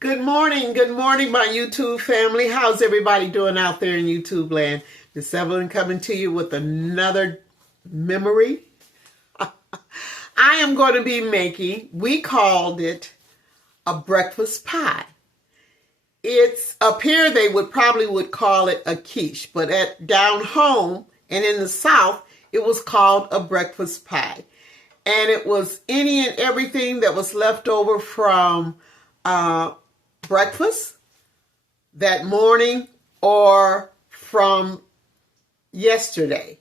Good morning, my YouTube family. How's everybody doing out there in YouTube land? Miss Evelyn coming to you with another memory. I am going to be making, we called it a breakfast pie. It's up here, they would call it a quiche, but down home and in the South, it was called a breakfast pie. And it was any and everything that was left over from breakfast that morning or from yesterday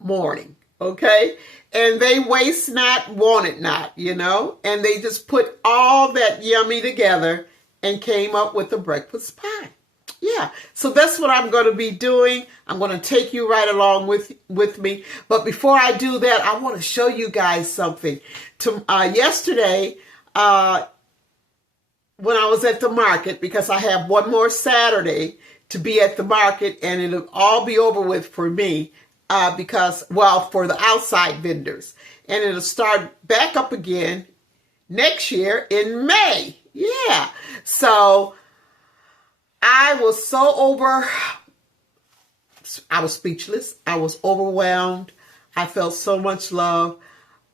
morning, okay? And they waste not, want it not, and they just put all that yummy together and came up with a breakfast pie. Yeah, so that's what I'm going to be doing. I'm going to take you right along with me. But before I do that, I want to show you guys something. Yesterday, when I was at the market, because I have one more Saturday to be at the market, and it'll all be over with for me, for the outside vendors. And it'll start back up again next year in May. Yeah. So I was speechless. I was overwhelmed. I felt so much love.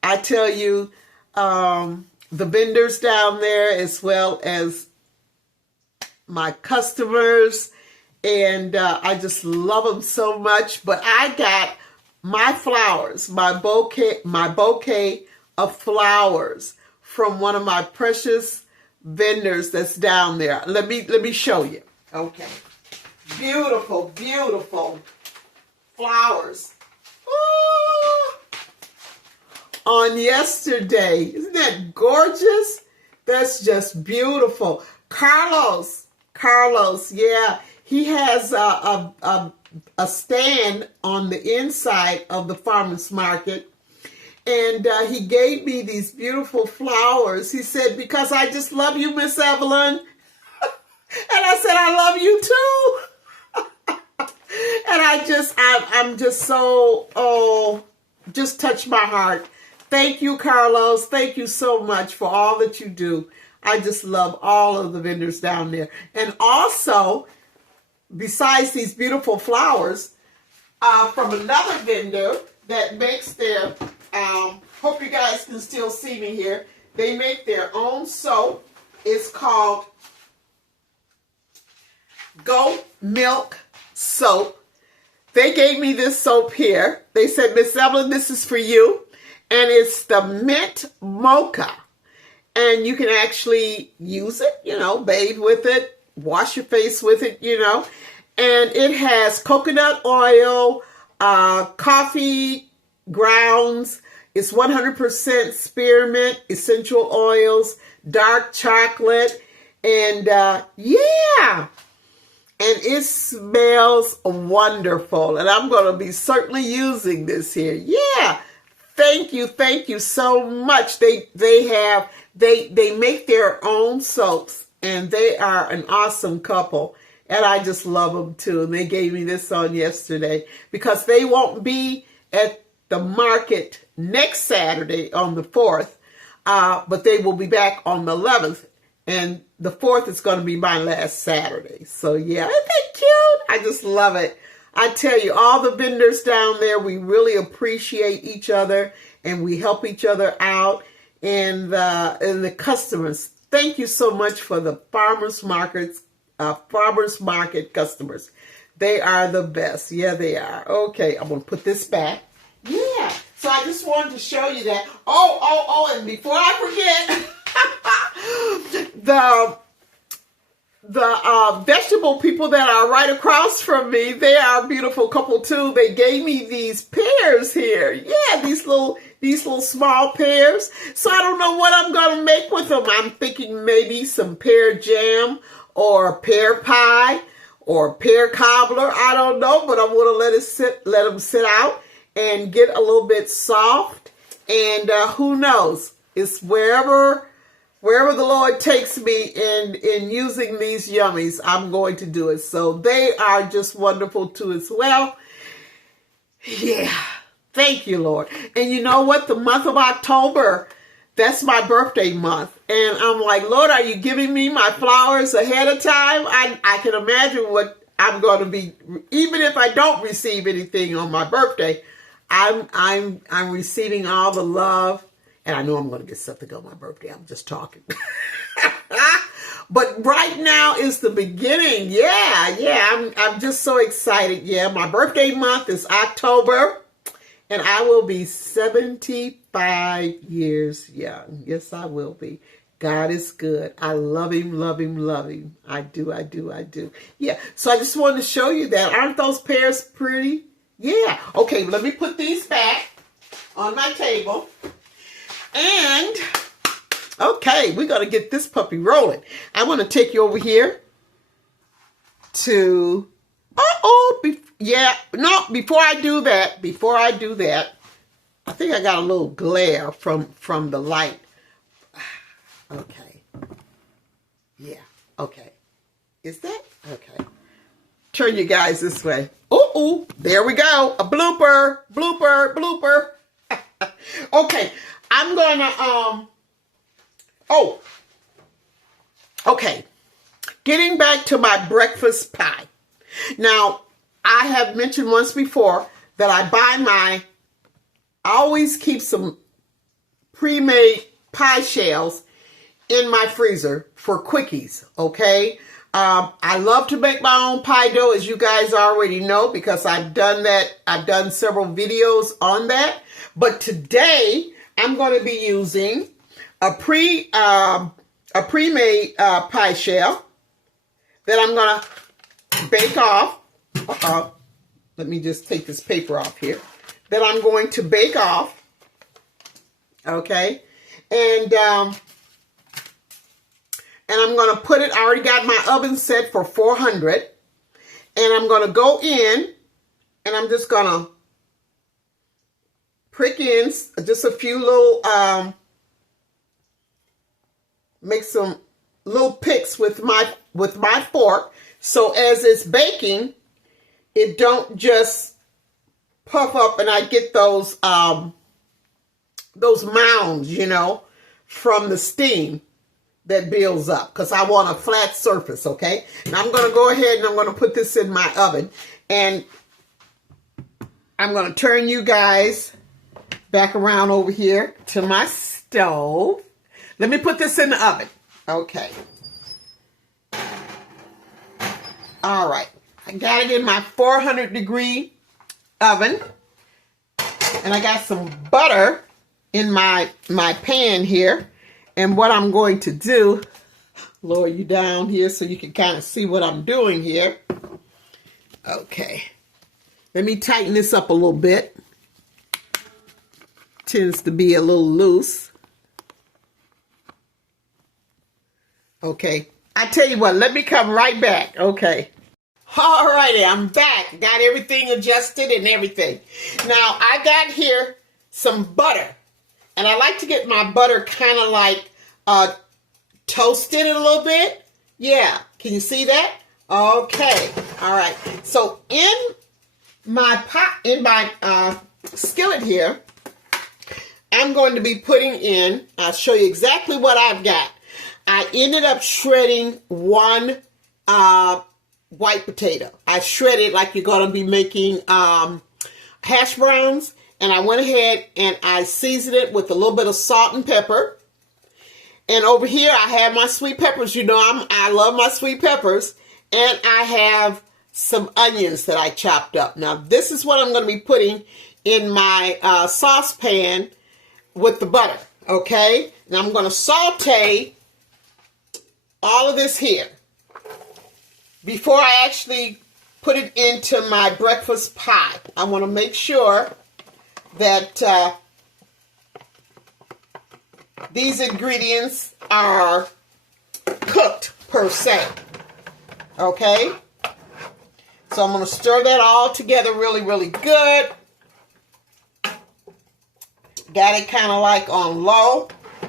I tell you, the vendors down there, as well as my customers, and I just love them so much. But I got my flowers, my bouquet of flowers from one of my precious vendors that's down there. Let me show you. Okay, beautiful, beautiful flowers. Ooh. On yesterday. Isn't that gorgeous? That's just beautiful. Carlos, yeah, he has a stand on the inside of the farmer's market, and he gave me these beautiful flowers. He said, because I just love you, Miss Evelyn. And I said, I love you too. And I'm just so, just touched my heart. Thank you, Carlos. Thank you so much for all that you do. I just love all of the vendors down there. And also, besides these beautiful flowers, from another vendor that makes their, hope you guys can still see me here, they make their own soap. It's called Goat Milk Soap. They gave me this soap here. They said, Miss Evelyn, this is for you. And it's the mint mocha. And you can actually use it, bathe with it, wash your face with it, And it has coconut oil, coffee grounds. It's 100% spearmint, essential oils, dark chocolate. And yeah. And it smells wonderful. And I'm going to be certainly using this here. Yeah. Thank you so much. They make their own soaps, and they are an awesome couple, and I just love them too. And they gave me this on yesterday because they won't be at the market next Saturday on the 4th, but they will be back on the 11th, and the 4th is going to be my last Saturday. So yeah, isn't that cute? I just love it. I tell you, all the vendors down there, we really appreciate each other, and we help each other out. And the customers, thank you so much for the farmers market customers. They are the best. Yeah, they are. Okay, I'm gonna put this back. Yeah. So I just wanted to show you that. Oh, and before I forget, the vegetable people that are right across from me, they are a beautiful couple too. They gave me these pears here. Yeah, these little small pears. So I don't know what I'm going to make with them. I'm thinking maybe some pear jam or pear pie or pear cobbler. I don't know, but I'm going to let them sit out and get a little bit soft. And who knows? It's wherever the Lord takes me in using these yummies, I'm going to do it. So they are just wonderful too as well. Yeah. Thank you, Lord. And you know what? The month of October, that's my birthday month. And I'm like, Lord, are you giving me my flowers ahead of time? I can imagine what I'm going to be, even if I don't receive anything on my birthday, I'm receiving all the love. And I know I'm going to get something on my birthday. I'm just talking. But right now is the beginning. Yeah. I'm just so excited. Yeah, my birthday month is October. And I will be 75 years young. Yes, I will be. God is good. I love him, love him, love him. I do. Yeah, so I just wanted to show you that. Aren't those pears pretty? Yeah. Okay, let me put these back on my table. And, okay, we're going to get this puppy rolling. I want to take you over here to, before I do that, I think I got a little glare from the light. Okay. Yeah, okay. Is that? Okay. Turn you guys this way. Oh, there we go. A blooper. Okay. I'm gonna, okay. Getting back to my breakfast pie. Now, I have mentioned once before that I always keep some pre-made pie shells in my freezer for quickies, okay? I love to make my own pie dough, as you guys already know, because I've done that. I've done several videos on that. But today, I'm going to be using a pre-made pie shell that I'm going to bake off. Let me just take this paper off here. That I'm going to bake off. Okay. And I'm going to put it, I already got my oven set for 400. And I'm going to go in and I'm just going to prick in just a few little, make some little picks with my fork. So as it's baking, it don't just puff up and I get those mounds, you know, from the steam that builds up, because I want a flat surface, okay? Now I'm going to go ahead and I'm going to put this in my oven, and I'm going to turn you guys back around over here to my stove. Let me put this in the oven. Okay. All right. I got it in my 400-degree oven, and I got some butter in my pan here. And what I'm going to do, lower you down here so you can kind of see what I'm doing here. Okay. Let me tighten this up a little bit. Tends to be a little loose. Okay. I tell you what, let me come right back. Okay. All righty, I'm back. Got everything adjusted and everything. Now, I got here some butter. And I like to get my butter kind of like toasted a little bit. Yeah, can you see that? Okay, all right. So in my skillet here, I'm going to be putting in, I'll show you exactly what I've got. I ended up shredding one white potato. I shredded like you're going to be making hash browns. And I went ahead and I seasoned it with a little bit of salt and pepper. And over here I have my sweet peppers. You know, I love my sweet peppers. And I have some onions that I chopped up. Now this is what I'm going to be putting in my saucepan with the butter. Okay. Now I'm going to saute all of this here before I actually put it into my breakfast pie. I want to make sure that these ingredients are cooked per se. Okay? So I'm going to stir that all together really, really good. Got it kind of like on low,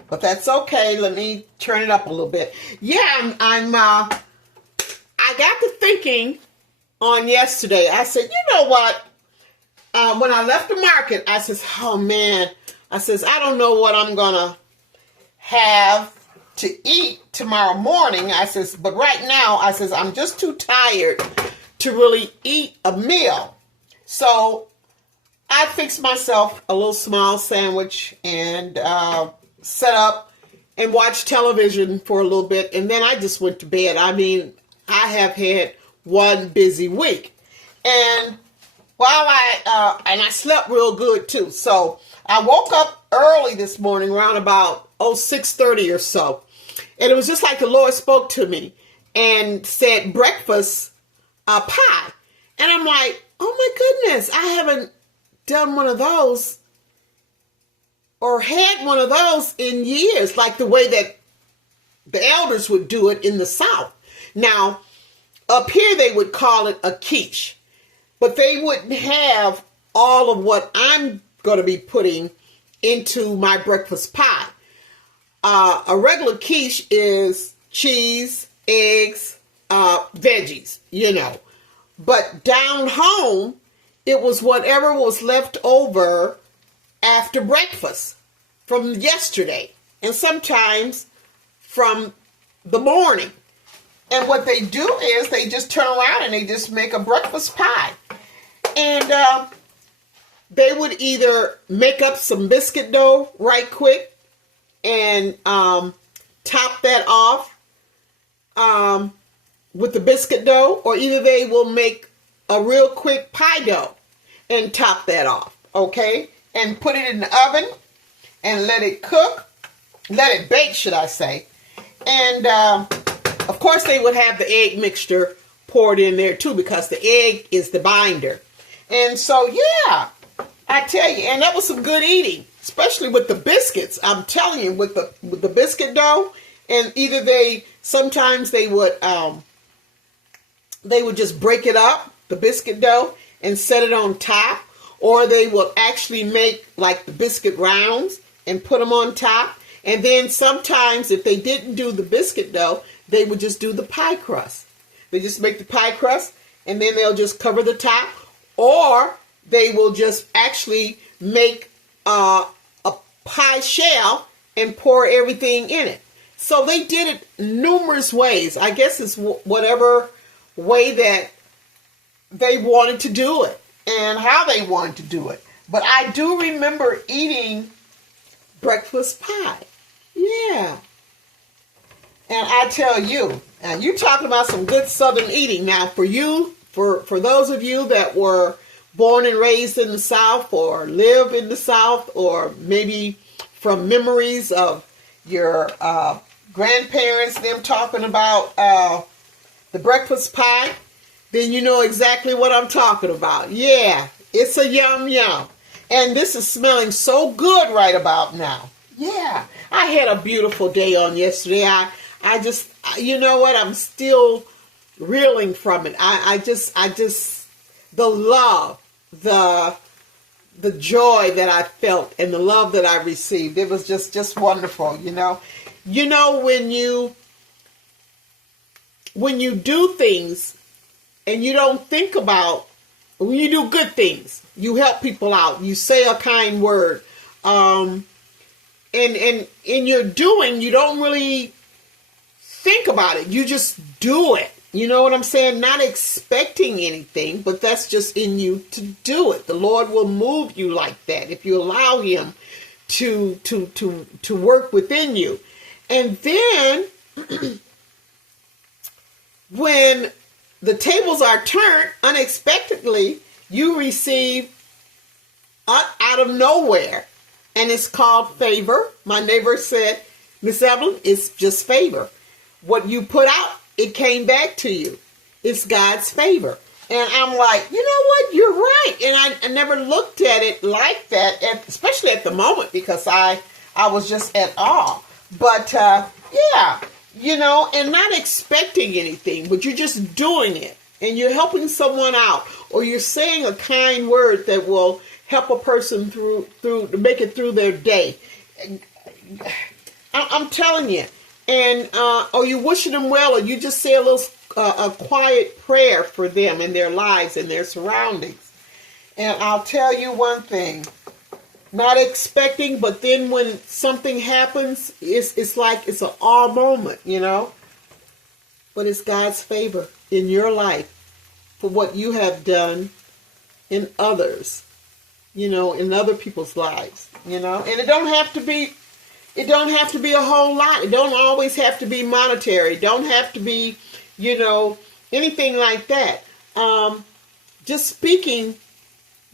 but that's okay. Let me turn it up a little bit. Yeah, I got to thinking on yesterday. I said, you know what? When I left the market, I says, oh man, I says, I don't know what I'm gonna have to eat tomorrow morning. I says, but right now, I says, I'm just too tired to really eat a meal. So I fixed myself a little small sandwich and set up and watched television for a little bit. And then I just went to bed. I mean, I have had one busy week. And while I slept real good too. So I woke up early this morning around about 6:30 or so. And it was just like the Lord spoke to me and said breakfast pie. And I'm like, oh my goodness, I haven't done one of those or had one of those in years, like the way that the elders would do it in the South. Now, up here they would call it a quiche, but they wouldn't have all of what I'm going to be putting into my breakfast pie. A regular quiche is cheese, eggs, veggies, But down home, it was whatever was left over after breakfast from yesterday, and sometimes from the morning. And what they do is they just turn around and they just make a breakfast pie. And they would either make up some biscuit dough right quick and top that off with the biscuit dough, or either they will make a real quick pie dough and top that off, okay? And put it in the oven and let it cook, let it bake, should I say. And of course they would have the egg mixture poured in there too, because the egg is the binder. And so, yeah, I tell you, and that was some good eating, especially with the biscuits. I'm telling you, with the biscuit dough, and either sometimes they would just break it up, the biscuit dough, and set it on top, or they will actually make like the biscuit rounds and put them on top. And then sometimes if they didn't do the biscuit dough, they would just do the pie crust. They just make the pie crust and then they'll just cover the top, or they will just actually make a pie shell and pour everything in it. So they did it numerous ways. I guess it's whatever way that they wanted to do it and how they wanted to do it. But I do remember eating breakfast pie. Yeah. And I tell you, and you're talking about some good Southern eating. Now, for you, for those of you that were born and raised in the South or live in the South, or maybe from memories of your grandparents, them talking about the breakfast pie, then you know exactly what I'm talking about. Yeah, it's a yum yum. And this is smelling so good right about now. Yeah, I had a beautiful day on yesterday. I just, you know what, I'm still reeling from it. I just, the love, the joy that I felt and the love that I received, it was just wonderful, You know, when you do things and you don't think about, when you do good things, you help people out, you say a kind word, and in your doing, you don't really think about it. You just do it. You know what I'm saying? Not expecting anything, but that's just in you to do it. The Lord will move you like that if you allow Him to work within you. And then when the tables are turned unexpectedly, you receive out of nowhere, and it's called favor. My neighbor said, Miss Evelyn, it's just favor. What you put out, it came back to you. It's God's favor. And I'm like, you know what? You're right. And I never looked at it like that, especially at the moment, because I was just at awe. But, yeah, and not expecting anything, but you're just doing it. And you're helping someone out, or you're saying a kind word that will help a person through to make it through their day. I'm telling you. And or you wishing them well, or you just say a quiet prayer for them in their lives and their surroundings. And I'll tell you one thing, not expecting, but then when something happens, it's like it's an awe moment, you know. But it's God's favor in your life for what you have done in others, you know, in other people's lives, you know. And it don't have to be a whole lot. It don't always have to be monetary. It don't have to be, you know, anything like that. Just speaking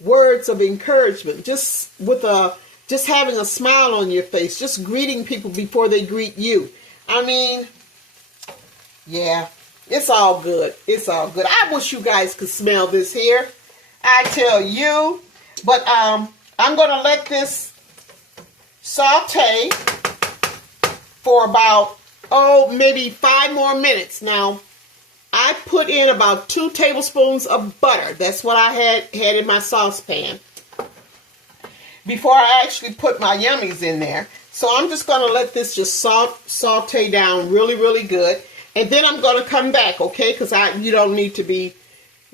words of encouragement, just having a smile on your face, just greeting people before they greet you. I mean, yeah, it's all good. It's all good. I wish you guys could smell this here. I tell you. But I'm going to let this saute for about, maybe 5 more minutes. Now, I put in about 2 tablespoons of butter. That's what I had in my saucepan before I actually put my yummies in there. So I'm just going to let this just saute down really, really good. And then I'm going to come back, okay? Because you don't need to be,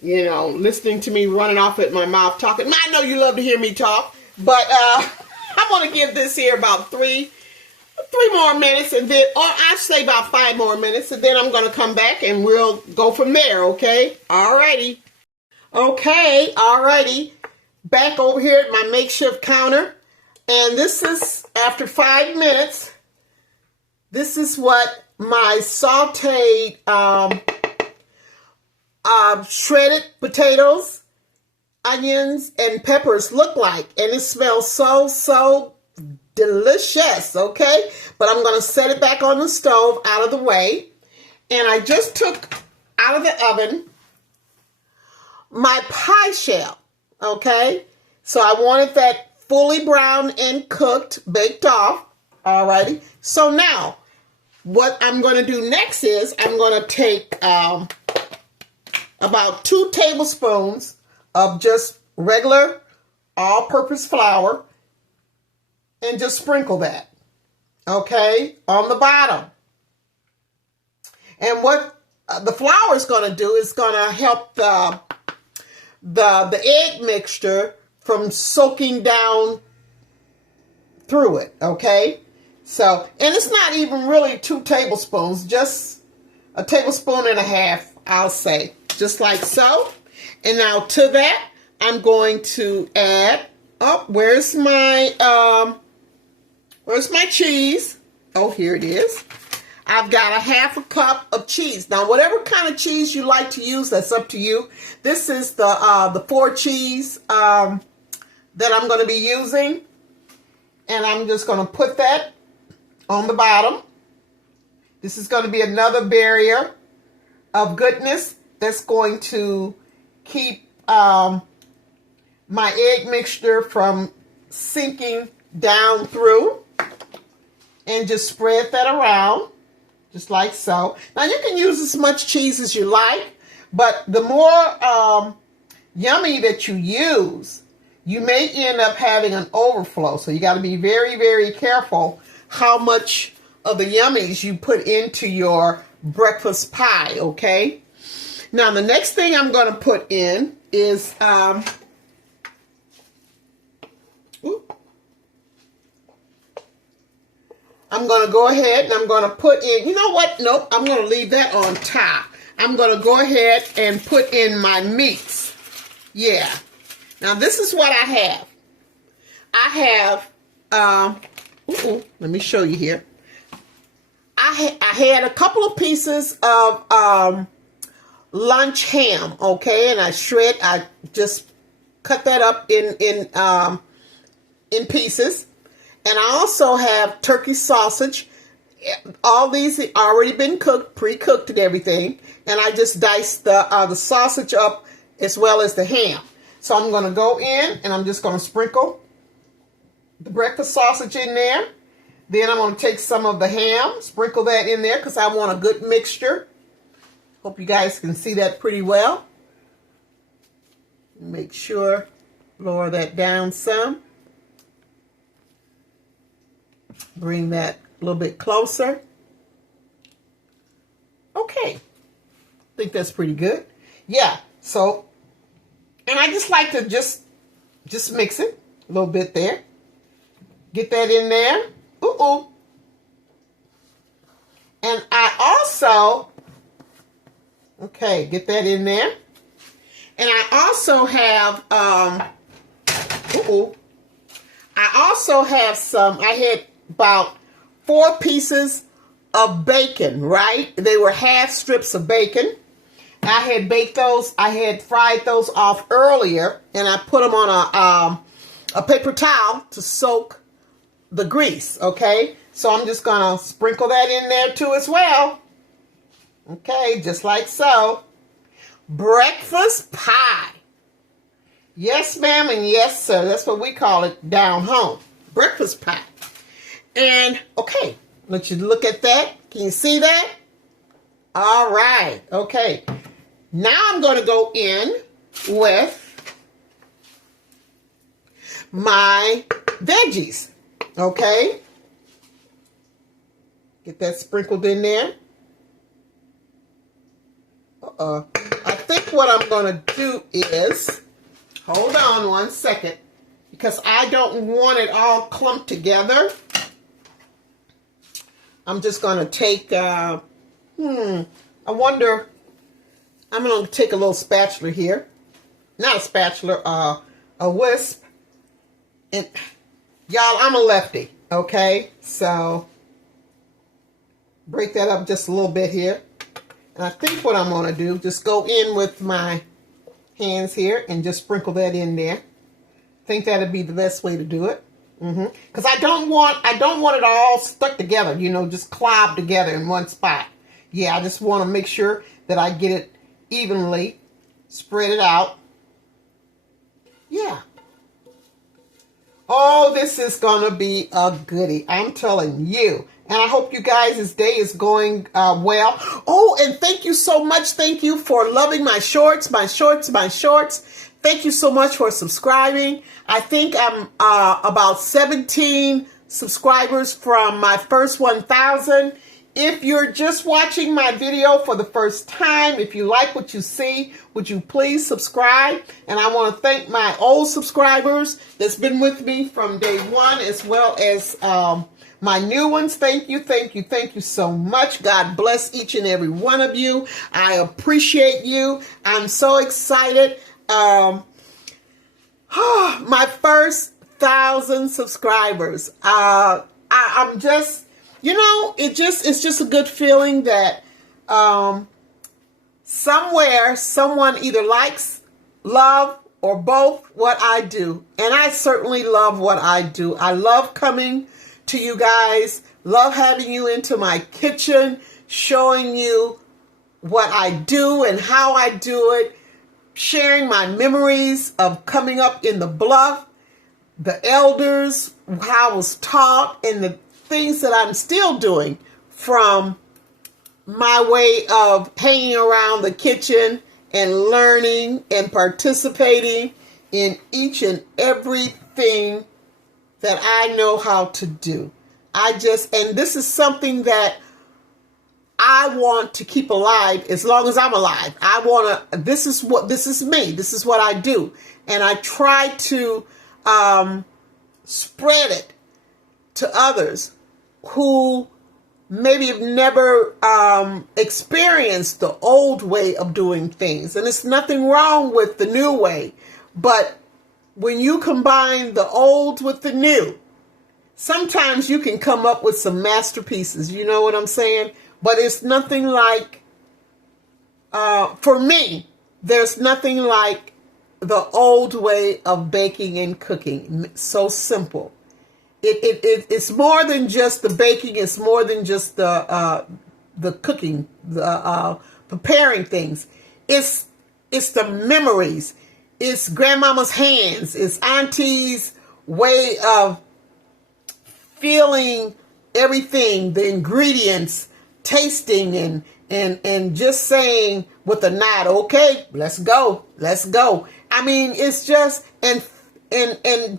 you know, listening to me running off at my mouth talking. I know you love to hear me talk. But I'm going to give this here about 3 more minutes, and then, or I'd say about 5 more minutes, and then I'm going to come back and we'll go from there, okay? Alrighty. Okay, alrighty. Back over here at my makeshift counter, and this is, after 5 minutes, this is what my sauteed shredded potatoes, onions, and peppers look like, and it smells so delicious, okay? But I'm going to set it back on the stove out of the way. And I just took out of the oven my pie shell, okay? So I wanted that fully brown and cooked, baked off, alrighty? So now, what I'm going to do next is I'm going to take about 2 tablespoons of just regular all-purpose flour, and just sprinkle that, okay, on the bottom. And what the flour is going to do is going to help the egg mixture from soaking down through it, okay? So, and it's not even really 2 tablespoons, just a tablespoon and a half, I'll say, just like so. And now to that, I'm going to add, where's my cheese? Oh, here it is. I've got a 1/2 cup of cheese. Now, whatever kind of cheese you like to use, that's up to you. This is the 4 cheese that I'm going to be using. And I'm just going to put that on the bottom. This is going to be another barrier of goodness that's going to keep my egg mixture from sinking down through. And just spread that around, just like so. Now, you can use as much cheese as you like, but the more yummy that you use, you may end up having an overflow. So you got to be very, very careful how much of the yummies you put into your breakfast pie, okay? Now, the next thing I'm going to put in is... I'm going to go ahead and I'm going to put in, you know what? Nope, I'm going to leave that on top. I'm going to go ahead and put in my meats. Yeah. Now, this is what I have. I have, let me show you here. I had a couple of pieces of lunch ham, okay? And I just cut that up in pieces. And I also have turkey sausage. All these have already been cooked, pre-cooked and everything. And I just diced the sausage up as well as the ham. So I'm going to go in and I'm just going to sprinkle the breakfast sausage in there. Then I'm going to take some of the ham, sprinkle that in there because I want a good mixture. Hope you guys can see that pretty well. Make sure, lower that down some. Bring that a little bit closer. Okay. I think that's pretty good. Yeah. So, and I just like to just mix it a little bit there. Get that in there. Ooh. And I also, okay, get that in there. And I also have, I also have some, I had about 4 pieces of bacon, right? They were half strips of bacon. I had baked those, I had fried those off earlier, and I put them on a paper towel to soak the grease, okay? So I'm just gonna sprinkle that in there too as well. Okay, just like so. Breakfast pie. Yes, ma'am, and yes, sir. That's what we call it down home. Breakfast pie. And, okay, let you look at that. Can you see that? All right, okay. Now I'm going to go in with my veggies, okay? Get that sprinkled in there. I think what I'm going to do is, hold on one second, because I don't want it all clumped together. I'm just going to take, I wonder, I'm going to take a little spatula here. Not a spatula, a whisk. And y'all, I'm a lefty, okay? So break that up just a little bit here. And I think what I'm going to do, just go in with my hands here and just sprinkle that in there. I think that'd be the best way to do it. Because I don't want it all stuck together, you know, just clobbed together in one spot. Yeah, I just want to make sure that I get it evenly, spread it out. Yeah. Oh, this is going to be a goodie. I'm telling you. And I hope you guys, this day is going well. Oh, and thank you so much. Thank you for loving my shorts. Thank you so much for subscribing. I think I'm about 17 subscribers from my first 1,000. If you're just watching my video for the first time, if you like what you see, would you please subscribe? And I want to thank my old subscribers that's been with me from day one, as well as my new ones. Thank you so much. God bless each and every one of you. I appreciate you. I'm so excited. My first 1,000 subscribers. I'm just, you know, it's just a good feeling that somewhere someone either likes, love, or both what I do. And I certainly love what I do. I love coming to you guys, love having you into my kitchen, showing you what I do and how I do it, sharing my memories of coming up in the bluff, the elders, how I was taught, and the things that I'm still doing from my way of hanging around the kitchen and learning and participating in each and everything that I know how to do. And this is something that I want to keep alive as long as I'm alive. This is me. This is what I do. And I try to spread it to others who maybe have never experienced the old way of doing things. And it's nothing wrong with the new way. But when you combine the old with the new, sometimes you can come up with some masterpieces. You know what I'm saying? But it's nothing like, for me, there's nothing like the old way of baking and cooking. So simple. It's more than just the baking. It's more than just the cooking, the preparing things. It's the memories. It's grandmama's hands. It's auntie's way of feeling everything, the ingredients, tasting and just saying with a nod, okay, let's go. I mean, it's just and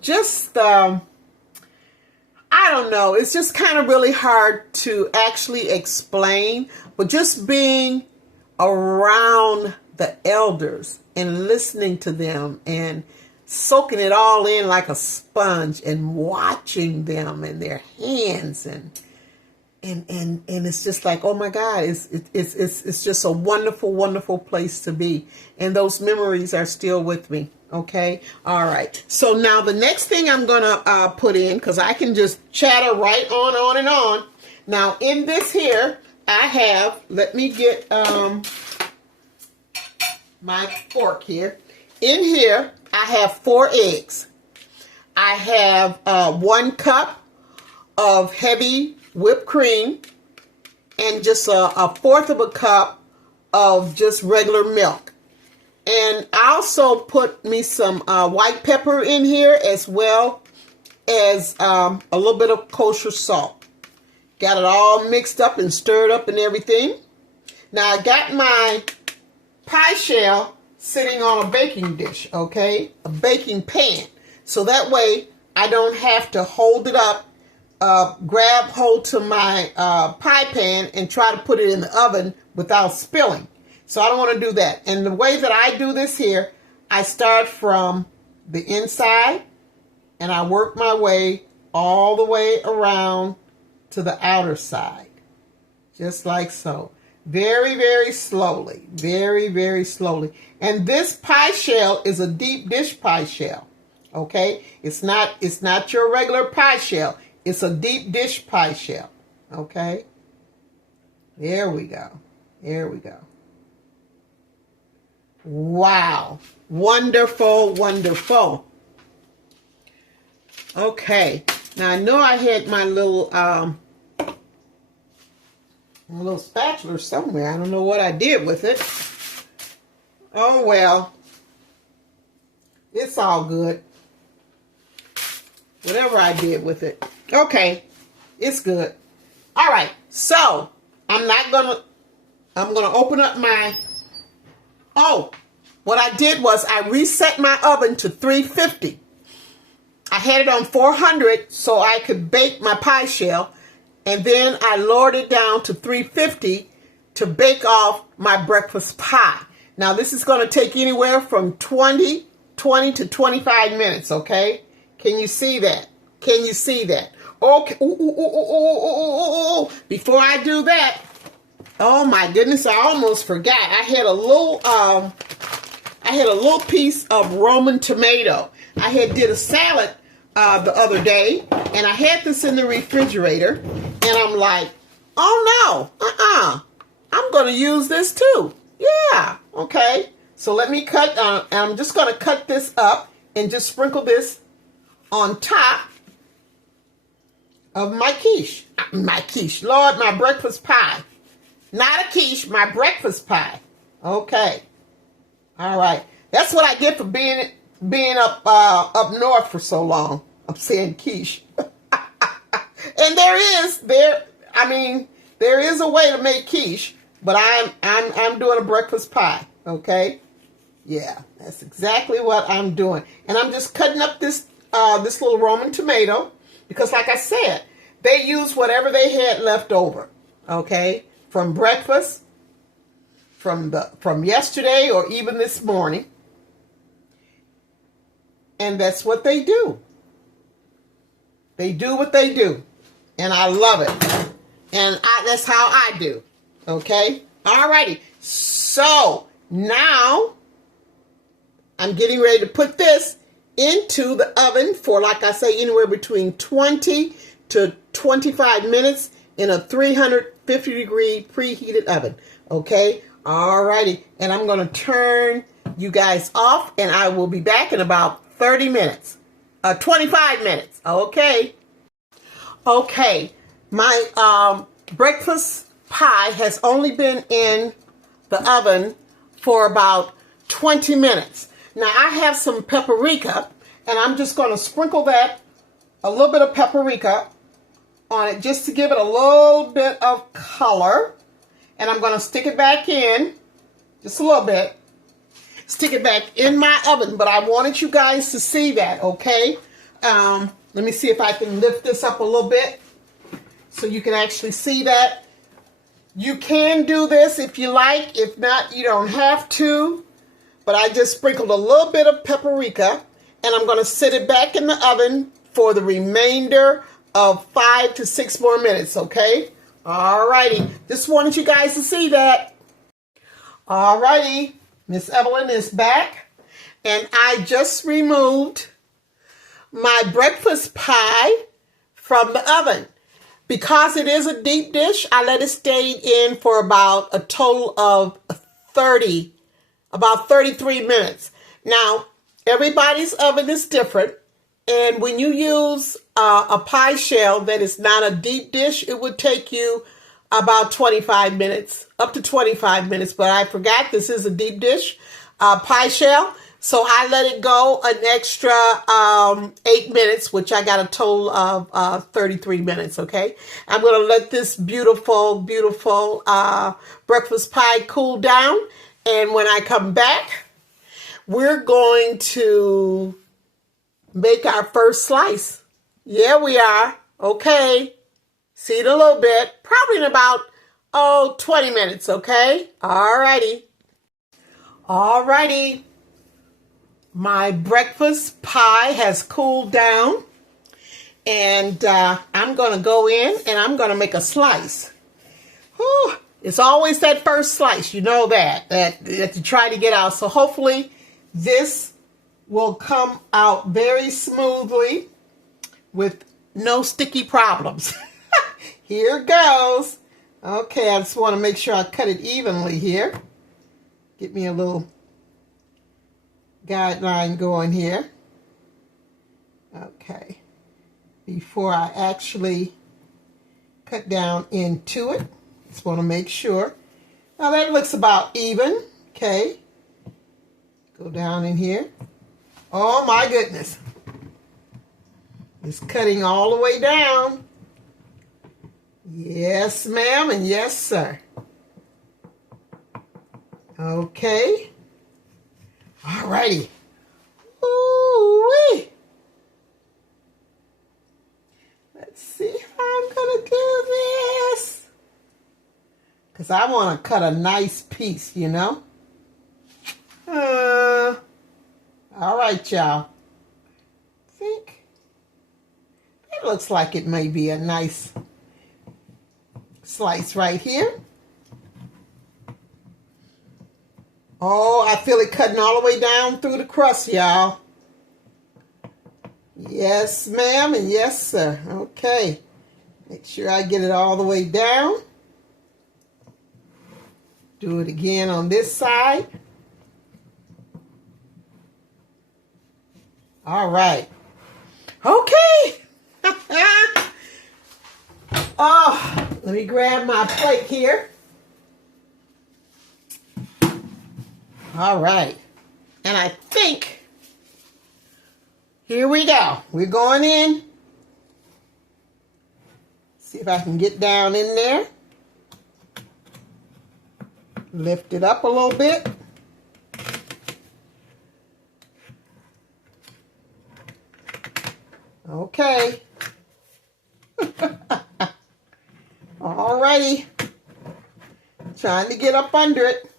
just I don't know. It's just kind of really hard to actually explain, but just being around the elders and listening to them and soaking it all in like a sponge and watching them and their hands and it's just like, oh my God, it's just a wonderful, wonderful place to be. And those memories are still with me. Okay. All right. So now the next thing I'm going to put in, because I can just chatter right on and on. Now in this here, I have, let me get my fork here. In here, I have 4 eggs. I have 1 cup of heavy whipped cream and just a 1/4 of a cup of just regular milk. And I also put me some white pepper in here, as well as a little bit of kosher salt. Got it all mixed up and stirred up and everything. Now I got my pie shell sitting on a baking dish, okay? A baking pan. So that way I don't have to hold it up, grab hold to my pie pan and try to put it in the oven without spilling. So I don't want to do that. And the way that I do this here, I start from the inside and I work my way all the way around to the outer side. Just like so. Very, very slowly. Very, very slowly. And this pie shell is a deep dish pie shell. Okay? It's not your regular pie shell. It's a deep dish pie shell. Okay? There we go. There we go. Wow. Wonderful, wonderful. Okay. Now I know I had my little spatula somewhere. I don't know what I did with it. Oh well. It's all good. Whatever I did with it. Okay. It's good. All right. So, I'm gonna open up my, what I did was I reset my oven to 350. I had it on 400 so I could bake my pie shell, and then I lowered it down to 350 to bake off my breakfast pie. Now this is going to take anywhere from 20 to 25 minutes, okay? Can you see that? Can you see that? Okay. Before I do that, oh my goodness, I almost forgot. I had a little piece of Roman tomato. I did a salad the other day, and I had this in the refrigerator, and I'm like, oh no, I'm going to use this too. Yeah, okay. So let me cut, I'm just going to cut this up and just sprinkle this on top of my quiche. Lord, my breakfast pie. Not a quiche, my breakfast pie. Okay. All right. That's what I get for being up north for so long. I'm saying quiche. And there is a way to make quiche, but I'm doing a breakfast pie. Okay? Yeah, that's exactly what I'm doing. And I'm just cutting up this little Roman tomato because, like I said, they used whatever they had left over. Okay? From breakfast, from yesterday, or even this morning. And that's what they do. They do what they do. And I love it. And that's how I do. Okay? Alrighty. So, now, I'm getting ready to put this into the oven for, like I say, anywhere between 20 to 25 minutes in a 350 degree preheated oven. Okay? Alrighty. And I'm going to turn you guys off, and I will be back in about 30 minutes. 25 minutes. Okay. Okay. My breakfast pie has only been in the oven for about 20 minutes. Now I have some paprika, and I'm just going to sprinkle a little bit of paprika on it just to give it a little bit of color. And I'm going to stick it back in, just a little bit. Stick it back in my oven, but I wanted you guys to see that, okay? Let me see if I can lift this up a little bit so you can actually see that. You can do this if you like. If not, you don't have to. But I just sprinkled a little bit of paprika, and I'm going to sit it back in the oven for the remainder of 5 to 6 more minutes, okay? Alrighty, just wanted you guys to see that. Alrighty, Miss Evelyn is back, and I just removed my breakfast pie from the oven. Because it is a deep dish, I let it stay in for about a total of 33 minutes. Now, everybody's oven is different, and when you use a pie shell that is not a deep dish, it would take you about 25 minutes, up to 25 minutes, but I forgot this is a deep dish pie shell. So I let it go an extra 8 minutes, which I got a total of 33 minutes, okay? I'm going to let this beautiful, beautiful breakfast pie cool down. And when I come back, we're going to make our first slice. Yeah, we are. Okay. See it a little bit. Probably in about, 20 minutes, okay? All righty. All righty. My breakfast pie has cooled down, and I'm going to go in and I'm going to make a slice. Whew, it's always that first slice, you know that you try to get out. So hopefully this will come out very smoothly with no sticky problems. Here goes. Okay, I just want to make sure I cut it evenly here. Get me a little guideline going here. Okay. Before I actually cut down into it, just want to make sure. Now that looks about even. Okay. Go down in here. Oh my goodness. It's cutting all the way down. Yes, ma'am, and yes, sir. Okay. All righty. Ooh-wee. Let's see how I'm going to do this. Because I want to cut a nice piece, you know. All right, y'all. Think it looks like it may be a nice slice right here. Oh, I feel it cutting all the way down through the crust, y'all. Yes, ma'am, and yes, sir. Okay. Make sure I get it all the way down. Do it again on this side. All right. Okay. Oh, let me grab my plate here. All right. And I think, here we go. We're going in. See if I can get down in there. Lift it up a little bit. Okay. All righty. Trying to get up under it.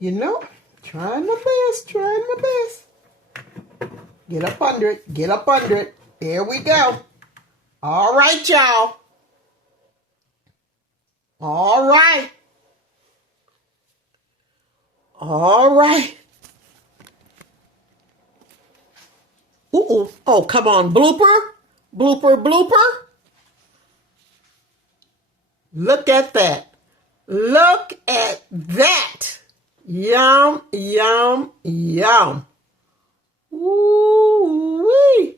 You know, trying my best, trying my best. Get up under it, get up under it. There we go. All right, y'all. All right. All right. Ooh, oh, come on, blooper, blooper, blooper. Look at that. Look at that. Yum, yum, yum. Ooh-wee.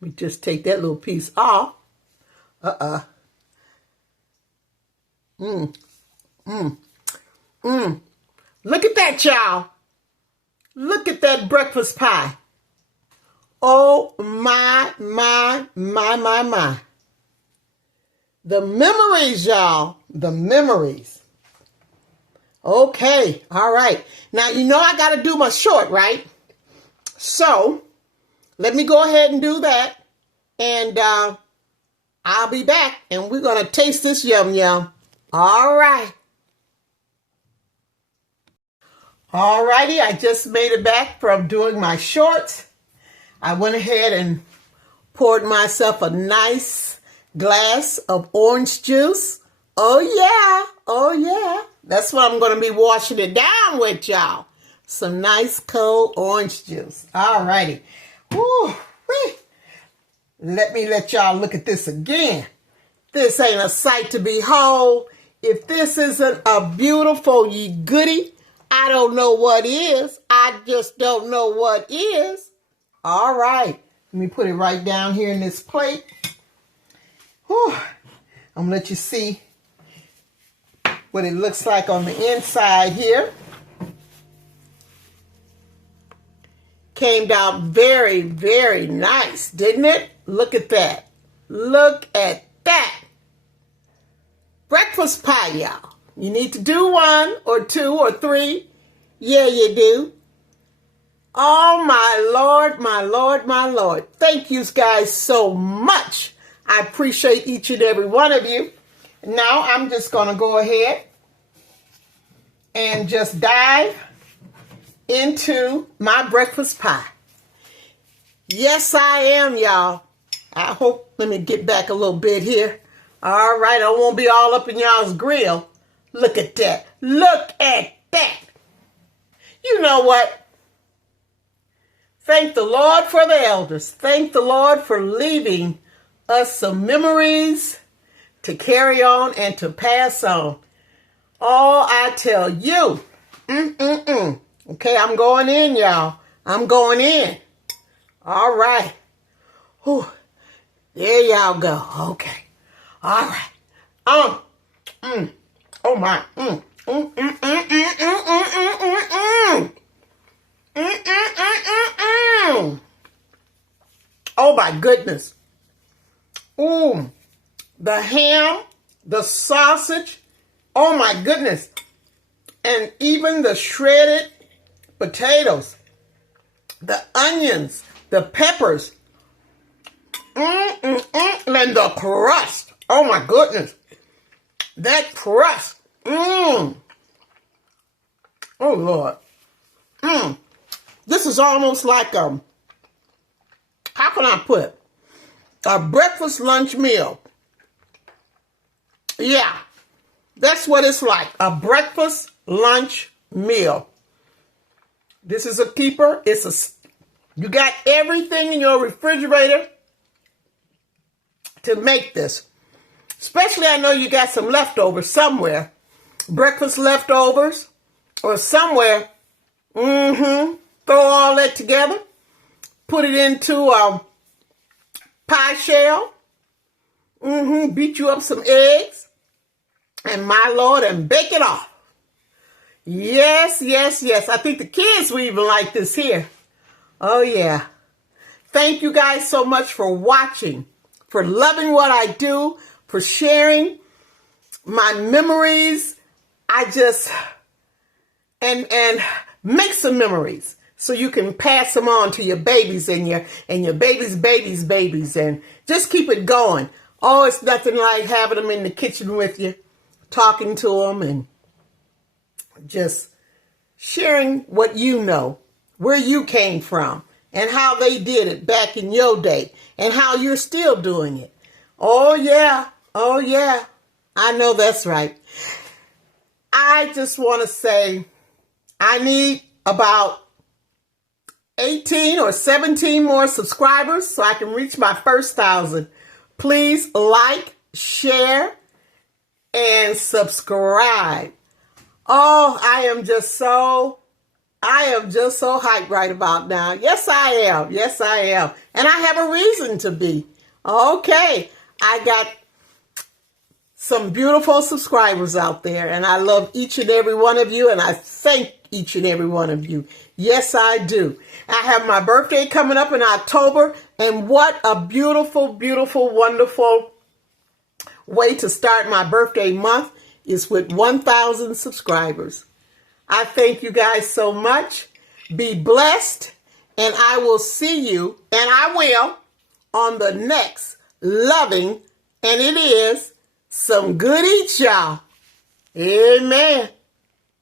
Let me just take that little piece off. Look at that, y'all. Look at that breakfast pie. Oh, my. The memories, y'all. The memories. Okay. All right. Now, you know I got to do my short, right? So, let me go ahead and do that. And I'll be back. And we're going to taste this yum yum. All right. Alrighty, I just made it back from doing my shorts. I went ahead and poured myself a nice glass of orange juice. Oh yeah. That's what I'm going to be washing it down with, y'all. Some nice cold orange juice. Alrighty. Woo-wee. Let y'all look at this again. This ain't a sight to behold. If this isn't a beautiful ye goodie, I don't know what is. I just don't know what is. All right. Let me put it right down here in this plate. Whew. I'm going to let you see what it looks like on the inside here. Came out very, very nice, didn't it? Look at that. Look at that. Breakfast pie, y'all. You need to do 1 or 2 or 3. Yeah, you do. Oh, my Lord, my Lord, my Lord. Thank you guys so much. I appreciate each and every one of you. Now, I'm just going to go ahead and just dive into my breakfast pie. Yes, I am, y'all. I hope, let me get back a little bit here. All right, I won't be all up in y'all's grill. Look at that. Look at that. You know what? Thank the Lord for the elders. Thank the Lord for leaving us some memories to carry on and to pass on. Oh, I tell you. Okay, I'm going in, y'all. I'm going in. All right. Whew. There y'all go. Okay. All right. Oh my. Oh my goodness. The ham, the sausage. Oh my goodness. And even the shredded potatoes, the onions, the peppers, and the crust. Oh my goodness. That crust. Oh Lord. This is almost like how can I put it? A breakfast lunch meal. Yeah. That's what it's like. A breakfast lunch meal. This is a keeper. You got everything in your refrigerator to make this. Especially I know you got some leftovers somewhere. Breakfast leftovers or somewhere. Throw all that together. Put it into a pie shell. Beat you up some eggs. And my Lord, and bake it off. Yes. I think the kids will even like this here. Oh, yeah. Thank you guys so much for watching, for loving what I do, for sharing my memories. And make some memories so you can pass them on to your babies and your babies, and just keep it going. Oh, it's nothing like having them in the kitchen with you, talking to them and just sharing what you know, where you came from, and how they did it back in your day, and how you're still doing it. Oh, yeah. I know that's right. I just want to say I need about 18 or 17 more subscribers so I can reach my first 1,000. Please like, share, and subscribe. Oh, I am just so hyped right about now. Yes, I am. And I have a reason to be. Okay, I got some beautiful subscribers out there, and I love each and every one of you, and I thank each and every one of you. Yes, I do. I have my birthday coming up in October, and what a beautiful, beautiful, wonderful way to start my birthday month is with 1,000 subscribers. I thank you guys so much. Be blessed, and I will see you, and I will, on the next Loving, and it is some good eats, y'all. Amen.